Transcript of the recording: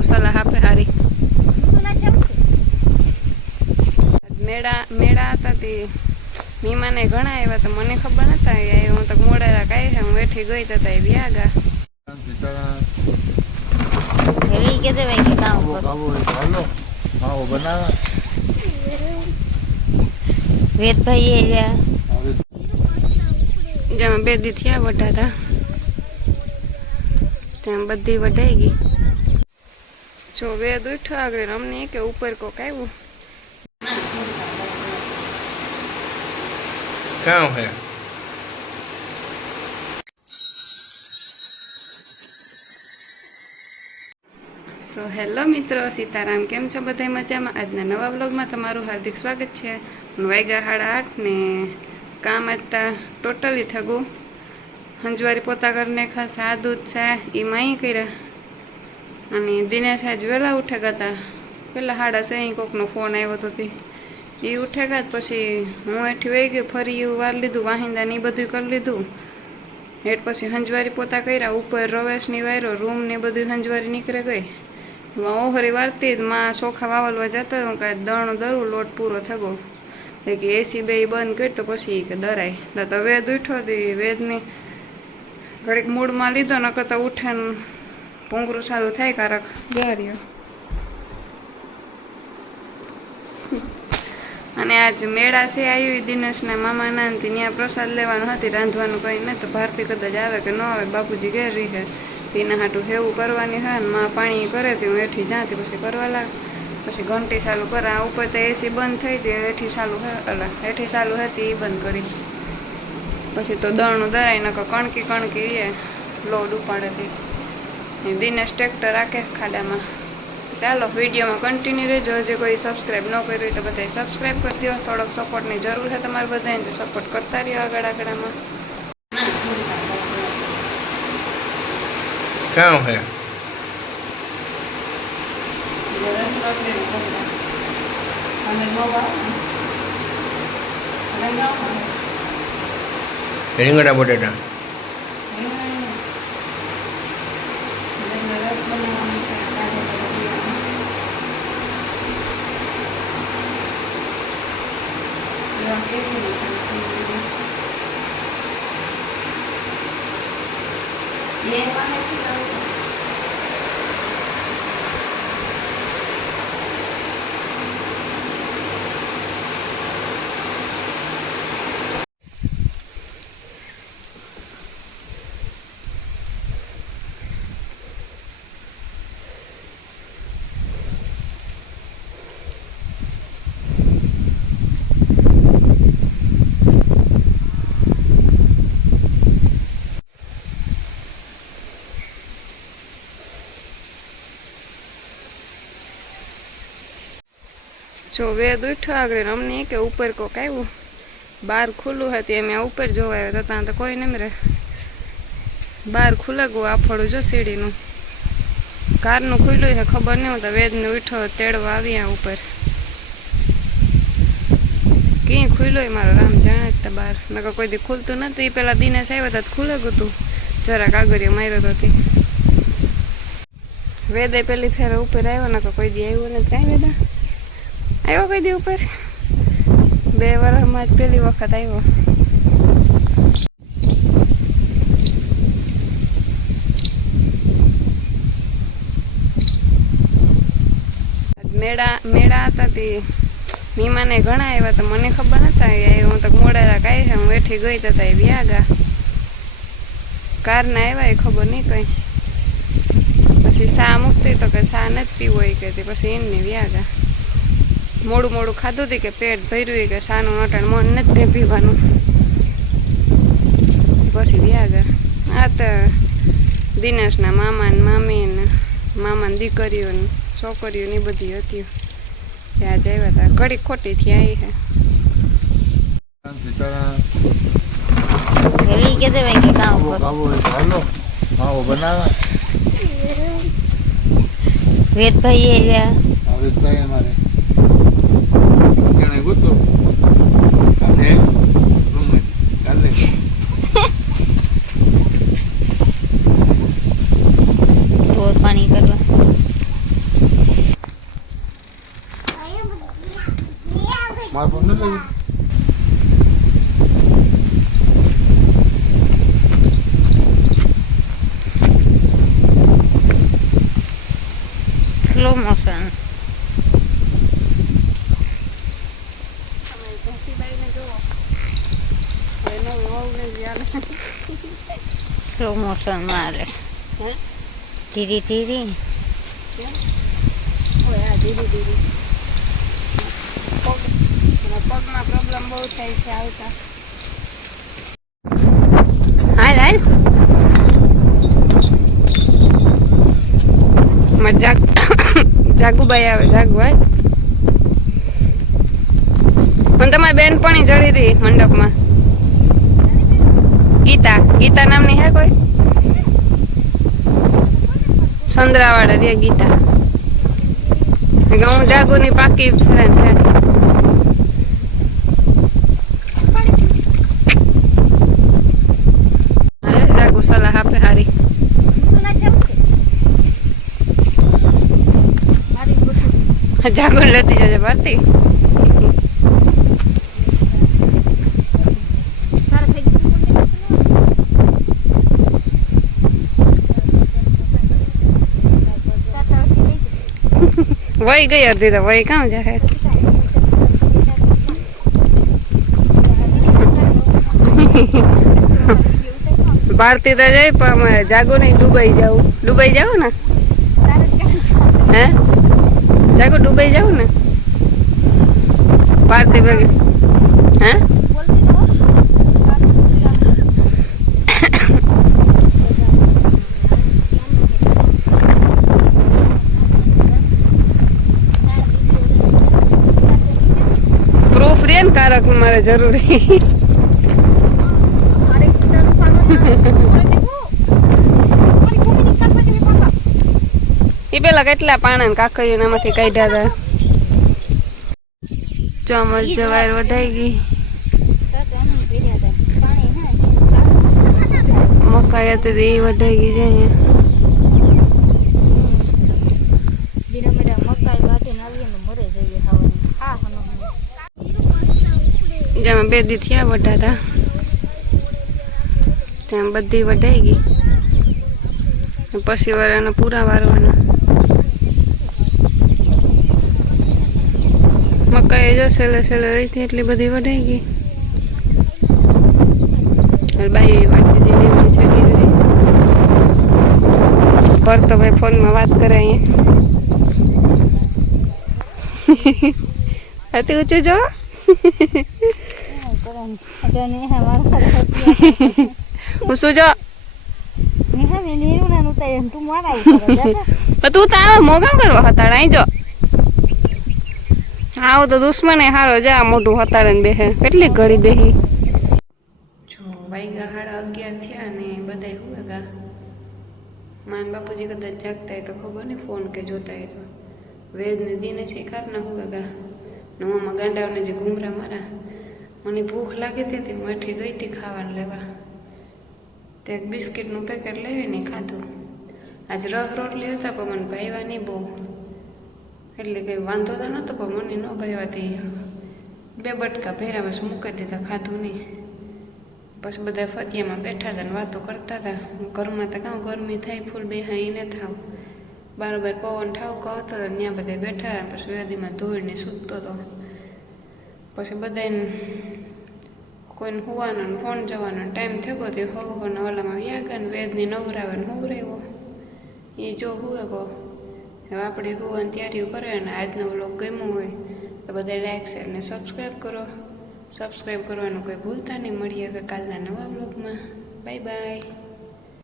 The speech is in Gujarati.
बाबू सलाह आपे हारी मेड़ा था ते मीमाने घणा आव्या तो मने खबर नता हूँ तो मोडेरा कई है हूँ वेठी गई तो व्यागा हेवी के दे भाई के काम वो हेलो हां वो बना वेद भाई ये या जब बेदी थिया वड्डा था ત્યાં બધી વઢાઈ ગઈ જો વેદ ઉઠો આગળ અમને કે ઉપર કોક આવ્યું कहाँ है સો હેલો મિત્રો સીતારામ કેમ છો બધા મજામાં આજના નવા વ્લોગમાં તમારું હાર્દિક સ્વાગત છે વાગ્યા 8:30 ને કામ આજતા ટોટલી થગું હંજવારી પોતા કરીને ખાસ આ દૂધ છે એ માઈ કર્યા અને દિનેશ આજ વહેલા ઉઠે ગયા પેલા 6:30 કોકનો ફોન આવ્યો હતો તે એ ઉઠે ગયા પછી હું એઠી વહી ગઈ ફરી એવું વાર લીધું વાહિંદા ને બધું કરી લીધું હેઠ પછી હંજવારી પોતા કર્યા ઉપર રવેશની વાયરો રૂમ ને બધું હંજવારી નીકળે ગઈ ઓહરી વારતી માં ચોખા વાવલવા જતા હું કાંઈ દણું દરું લોટ પૂરો થયો કે એસી બે બંધ કરી તો પછી કે દરાય તો વેદ ઉઠો હતી વેદની ઘડીક મૂડમાં લીધો ન કરતા ઉઠે ને ભૂંગરું ચાલુ થાય કારક ગર્યો અને આજ મેળા છે આવ્યું દિનેશના મામાના ત્યાં પ્રસાદ લેવાનો હતી રાંધવાનું કંઈ નહીં તો ભારતી કદાચ આવે કે ન આવે બાપુજી ઘેર રહે તેના હાટું હેવું કરવાની હોય ને માં પાણી કરે તે હું એઠી જાતી પછી કરવા લાગ પછી ઘંટી ચાલુ કરે આ ઉપર તો એસી બંધ થઈ હતી એઠી ચાલુ એઠી ચાલુ હતી એ બંધ કરી પછી તો દળનું દરાઈ નકો કણકી એ લોડ ઉપાડે હતી દિનેશ ટ્રેક્ટર રાખે ખાડામાં ચાલો વિડીયોમાં કન્ટિન્યુ રહેજો હજી કોઈ સબસ્ક્રાઈબ ન કર્યું હોય તો બધાએ સબસ્ક્રાઈબ કરી દો થોડોક સપોર્ટની જરૂર છે તમારે બધાને તો સપોર્ટ કરતા રહ્યો આગળમાં कहाँ है રીંગણા બટેટા જો વેદ ઉઠો આગળ અમને કે ઉપર કોક આવ્યું બહાર ખુલ્લું હતી અમે ઉપર જોવા આવ્યા તો ત્યાં તો કોઈ નહીં રહે બહાર ખુલ્લે ગયું આફળું જો સીડીનું કારનું ખુલ્લું છે ખબર નહીં હોતા વેદને ઉઠો તેડવા આવ્યા ઉપર ક્યાંય ખુલ્લું હોય મારો રામ જાણે જ બહાર નકર કોઈ દી ખુલતું નથી એ પેલા દિનેશ આવ્યા હતા ખુલ્લે ગયું હતું જરાક આગળ માર્યો હતી વેદે પેલી ફેર ઉપર આવ્યો નકર કોઈ દી આવ્યો નથી કાંઈ વેદા આવ્યો કઈ દી ઉપર 2 વર્ષમાં જ પહેલી વખત આવ્યો મેળા હતા તે મીમાને ઘણા આવ્યા તો મને ખબર નતા હું તો મોડેરા કઈ છે હું વેઠી ગઈ તો વ્યાગા કારના આવ્યા એ ખબર નહીં કઈ પછી સા મૂકતી તો કે સા નથી પીવું હોય કે પછી એમને વ્યાગા મોડું ખાધું હતું કે પેટ ભર્યું કે સાનું નટાણ મન નથી પીવાનું પછી વ્યાગા આ તો દિનેશના મામા ને મામી ને મામાની દીકરીઓ ને છોકરીઓ ને બધી હતી ત્યાં જ આવ્યા હતા ઘડી ખોટી થી આવી છે हेवी के दे भाई के काम हेलो हाँ वो बना वेद भाई ये या वेद भाई हमारे गुतो अरे रूम में कर ले और पानी करवा સ્લો મોશન. સ્લો મોશન મારે. ધીરે ધીરે. પગમાં પ્રોબ્લેમ બહુ થાય છે આવતા. હાલ હાલ મજાક જાગુબાઈ આવે જાગુબાઈ. મને તમારી બેનપણી ચડી હતી મંડપમાં. ગીતા ગીતા નામની હે કોઈ? સંદ્રાવાળા રે ગીતા. હું જાગુની પાકી ફ્રેન્ડ હે. જાગુ સલાહ આપે હારી. જાગુ લેતી જજે ભરતી. વહી ગઈ અડધી તો વહી કામ જાય. ભારતી તો જાય પણ અમારે જાગો નહીં દુબઈ જાવું. દુબઈ જાવ ને હે જાગો દુબઈ જાવ ને ભારતી ભેગી હે. પ્રૂફ રે ને કારક મારે જરૂરી. એ પેલા કેટલા પાણા કાકરીઓ એમાંથી કાઢ્યા હતા. ચોમર જવાય વઢાઈ ગઈ. મકાઈ હતી એ વઢાઈ ગઈ છે અહીંયા. જેમાં 2 દી થયા વઢાતા ત્યાં બધી વઢાઈ ગઈ. પછી વાળાના પૂરા વારવાના. મકાઈ જો સેલે સેલે રહી હતી એટલી બધી વઢાઈ ગઈ. બાઈ વાટી દીધી છે કીધી પર તો ભાઈ ફોનમાં વાત કરે અહીંયા. અતિ ઊંચું જો. હું શું જો તું તો આવો મોગામ કરવા હતાડ અહીં જો. આવો તો દુશ્મને હારો જા મોટું હતાડે ને બેહે. કેટલી ઘડી બેહી. જો વાગ્યા 11:30 થયા ને બધા હુએ ગા. માન બાપુજી કદાચ જાગતા હોય તો ખબર નહીં ફોન કે જોતા હોય તો. વેદ ને દીને છે કારના હુએ ગા. ને મામા ગાંડાઓને જે ઘૂમરા મારા. મને ભૂખ લાગી હતી મઠી ગઈ હતી ખાવાનું લેવા. તે એક બિસ્કિટનું પેકેટ લઈને ખાધું. આજ રસ રોટલી હતા પણ મને ભાવ્યા નહીં બહુ. એટલે કંઈ વાંધો તો નહોતો પણ મને ન ભાવ્યાથી 2 બટકા ભેરા બસ મૂકી દીધા ખાધું નહીં. પછી બધા ફતિયામાં બેઠા હતા ને વાતો કરતા હતા. ઘરમાં તો કાં ગરમી થાય ફૂલ બેહાઈ ને થાવ. બરાબર પવન ઠાવકો હતો ત્યાં બધા બેઠા. પછી વેદીમાં ધોઈને સૂતો હતો. પછી બધાને કોઈને હોવાનો ને ફોન જવાનો ટાઈમ થયો તે હોવાના ઓલામાં વ્યા ગયા ને વેદની નવરાવે ને હોવરાવ્યો. એ જો હુએ કહો હવે આપણે હોવાની તૈયારીઓ કરે. અને આજનો વ્લોગ ગમ્યો હોય તો બધા લાઈક શેર ને સબસ્ક્રાઈબ કરો. સબસ્ક્રાઈબ કરવાનું કોઈ ભૂલતા નહીં. મળીએ હવે કાલના નવા વ્લોગમાં. Bye bye.